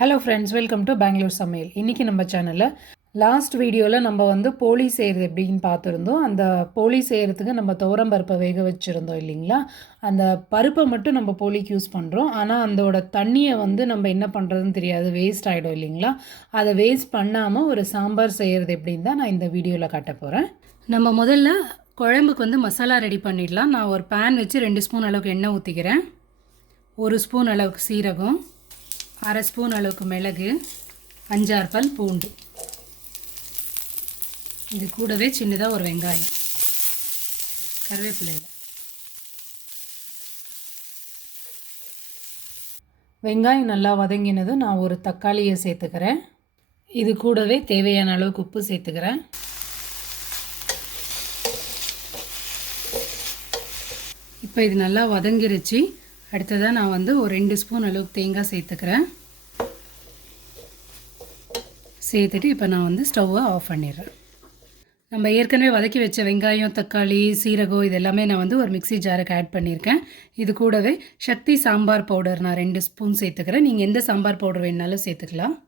Hello friends, welcome to Bangalore Samayal. இன்னைக்கு நம்ம சேனல்ல லாஸ்ட் வீடியோல நம்ம வந்து போலி செய்யறது எப்படின்னு பார்த்திருந்தோம். அந்த போலி செய்யறதுக்கு நம்ம துவரம் பருப்பை வேக வச்சிருந்தோம் இல்லீங்களா? அந்த பருப்பை மட்டும் நம்ம போலிக்கு யூஸ் பண்றோம். ஆனா அதோட தண்ணியை வந்து நம்ம என்ன பண்றதுன்னு தெரியாது, வேஸ்ட் ஆயிடும் இல்லீங்களா? அதை வேஸ்ட் பண்ணாம ஒரு சாம்பார் செய்யறது எப்படின்னு தான் நான் இந்த வீடியோல காட்ட போறேன். நம்ம முதல்ல குழம்புக்கு வந்து மசாலா ரெடி பண்ணிடலாம். நான் ஒரு பேன் வச்சு 2 ஸ்பூன் அளவுக்கு எண்ணெய் ஊற்றிக்கிறேன். 1 ஸ்பூன் அளவுக்கு சீரகம், அரை ஸ்பூன் அளவுக்கு மிளகு, 5-6 பல் பூண்டு, இது கூடவே சின்னதாக ஒரு வெங்காயம், கருவேப்பிலையில். வெங்காயம் நல்லா வதங்கினதும் நான் ஒரு தக்காளியை சேர்த்துக்கிறேன். இது கூடவே தேவையான அளவுக்கு உப்பு சேர்த்துக்கிறேன். இப்போ இது நல்லா வதங்கிருச்சு. அடுத்ததாக நான் வந்து ஒரு 2 ஸ்பூன் அளவுக்கு தேங்காய் சேர்த்துக்கிறேன். சேர்த்துட்டு இப்போ நான் வந்து ஸ்டவ்வை ஆஃப் பண்ணிடுறேன். நம்ம ஏற்கனவே வதக்கி வச்ச வெங்காயம், தக்காளி, சீரகம் இது எல்லாமே நான் வந்து ஒரு மிக்ஸி ஜாருக்கு ஆட் பண்ணியிருக்கேன். இது கூடவே சக்தி சாம்பார் பவுடர் நான் 2 ஸ்பூன் சேர்த்துக்கிறேன். நீங்கள் எந்த சாம்பார் பவுடர் வேணுனாலும் சேர்த்துக்கலாம்.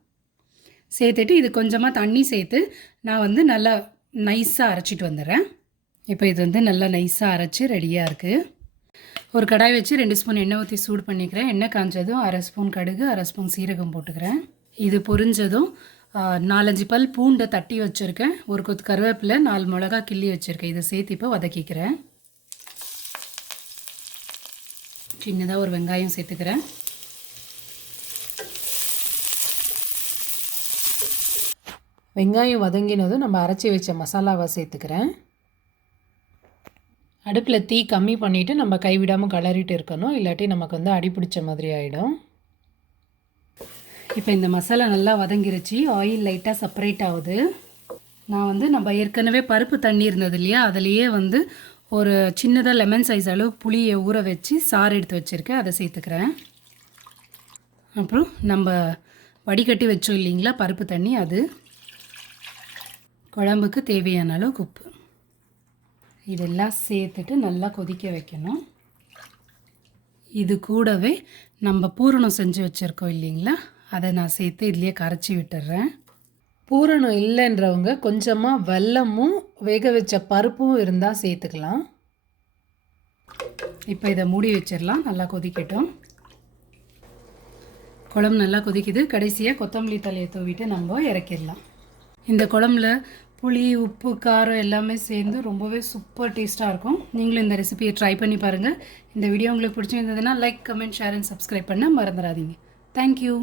சேர்த்துட்டு இது கொஞ்சமாக தண்ணி சேர்த்து நான் வந்து நல்லா நைஸாக அரைச்சிட்டு வந்துடுறேன். இப்போ இது வந்து நல்லா நைஸாக அரைச்சி ரெடியாக இருக்குது. ஒரு கடாய் வச்சு 2 ஸ்பூன் எண்ணெய் ஊற்றி சூடு பண்ணிக்கிறேன். எண்ணெய் காஞ்சதும் அரை ஸ்பூன் கடுகு, அரை ஸ்பூன் சீரகம் போட்டுக்கிறேன். இது பொரிஞ்சதும் 4-5 பல் பூண்டை தட்டி வச்சுருக்கேன். ஒரு கொத்து கருவேப்பிலை, 4 மிளகா கிள்ளி வச்சுருக்கேன். இதை சேர்த்து இப்போ வதக்கிக்கிறேன். சின்னதாக ஒரு வெங்காயம் சேர்த்துக்கிறேன். வெங்காயம் வதங்கினதும் நம்ம அரைச்சி வச்ச மசாலாவை சேர்த்துக்கிறேன். அடுப்பில் தீ கம்மி பண்ணிவிட்டு நம்ம கைவிடாமல் கிளறிட்டு இருக்கணும், இல்லாட்டி நமக்கு வந்து அடிப்பிடிச்ச மாதிரி ஆகிடும். இப்போ இந்த மசாலா நல்லா வதங்கிருச்சு. ஆயில் லைட்டாக செப்பரேட் ஆகுது. நான் வந்து நம்ம ஏற்கனவே பருப்பு தண்ணி இருந்தது இல்லையா, அதுலேயே வந்து ஒரு சின்னதாக லெமன் சைஸ் அளவு புளியை ஊற வச்சு சாறு எடுத்து வச்சுருக்கேன், அதை சேர்த்துக்கிறேன். அப்புறம் நம்ம வடிகட்டி வச்சோம் இல்லைங்களா பருப்பு தண்ணி, அது, குழம்புக்கு தேவையான அளவுக்கு உப்பு, இதெல்லாம் சேர்த்துட்டு நல்லா கொதிக்க வைக்கணும். இது கூடவே நம்ம பூரணம் செஞ்சு வச்சுருக்கோம் இல்லைங்களா, அதை நான் சேர்த்து இதுலேயே கரைச்சி விட்டுடுறேன். பூரணம் இல்லைன்றவங்க கொஞ்சமாக வெல்லமும் வேக வச்ச பருப்பும் இருந்தால் சேர்த்துக்கலாம். இப்போ இதை மூடி வச்சிடலாம், நல்லா கொதிக்கட்டும். குழம்பு நல்லா கொதிக்குது. கடைசியாக கொத்தமல்லி தலையை தூவிட்டு நம்ம இறக்கிடலாம். இந்த குழம்புல புளி, உப்பு, காரம் எல்லாமே சேர்ந்து ரொம்பவே சூப்பர் டேஸ்ட்டாக இருக்கும். நீங்களும் இந்த ரெசிபியை ட்ரை பண்ணி பாருங்கள். இந்த வீடியோ உங்களுக்கு பிடிச்சிருந்ததுன்னா like, comment, share and subscribe பண்ண மறந்துடாதீங்க. தேங்க்யூ.